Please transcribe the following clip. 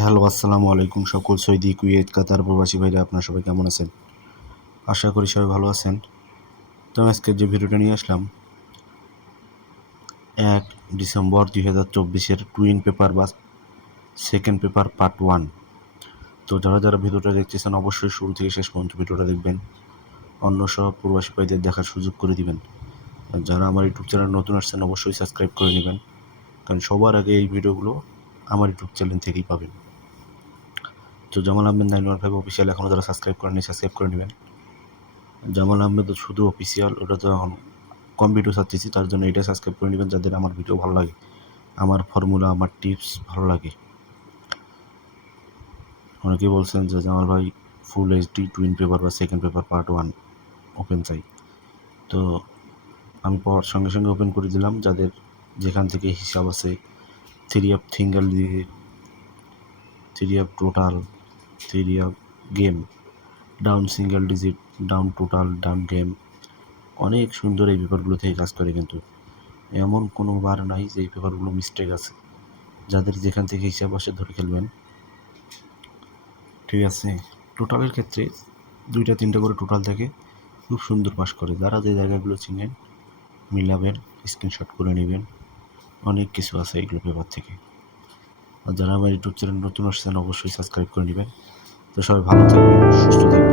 Hello, আসসালামু আলাইকুম সকল সৌদি, কুয়েত, কাতার প্রবাসী ভাইরা, আপনারা সবাই কেমন আছেন? আশা করি সবাই ভালো আছেন। তো আজকে যে ভিডিওটা নিয়ে আসলাম 1 ডিসেম্বর 2024-এর টুইন পেপার বা সেকেন্ড পেপার পার্ট 1। তো যারা ভিডিওটা দেখতেছেন অবশ্যই শুরু থেকে শেষ পর্যন্ত ভিডিওটা দেখবেন, অন্য সব প্রবাসী ভাইদের দেখার সুযোগ করে দিবেন। আর যারা আমার ইউটিউব চ্যানেল নতুন আসছেন অবশ্যই সাবস্ক্রাইব করে নেবেন, কারণ সবার আগে এই ভিডিওগুলো আমার ইউটিউব চ্যানেল থেকেই পাবেন। তো জামাল আহমেদ 915 অফিসিয়াল এখনও যারা সাবস্ক্রাইব করেননি সাবস্ক্রাইব করে নেবেন। জামাল আহমেদ শুধু অফিসিয়াল, ওটা তো এখন কম ভিডিও ছাড়তেছি, তার জন্য এটা সাবস্ক্রাইব করে নেবেন যাদের আমার ভিডিও ভালো লাগে, আমার ফর্মুলা, আমার টিপস ভালো লাগে। অনেকেই বলছেন যে জামাল ভাই ফুল এইচডি টুইন পেপার বা সেকেন্ড পেপার পার্ট 1 ওপেন চাই। তো আমি পাওয়ার সঙ্গে সঙ্গে ওপেন করে দিলাম, যাদের যেখান থেকে হিসাব আছে 3 of single digit, 3 of total, 3 of game, down single digit, down total, down game. অনেক সুন্দর এই পেপারগুলো থেকে কাজ করে, কিন্তু এমন কোনো বার নাই যে এই পেপারগুলো মিস্টেক আছে। যাদের যেখান থেকে হিসাব আসে ধরে খেলবেন, ঠিক আছে। টোটালের ক্ষেত্রে 2-3টা করে টোটাল থাকে, খুব সুন্দর পাস করে। যারা যে জায়গাগুলো চিনেন মিলাবেন, স্ক্রিনশট করে নেবেন, অনেক কিছু আছে এইগুলো পেপার থেকে। আর যারা আমার ইউটিউব চ্যানেল নতুন আসছেন অবশ্যই সাবস্ক্রাইব করে নেবেন। তো সবাই ভালো থাকবেন, সুস্থ থাকবেন।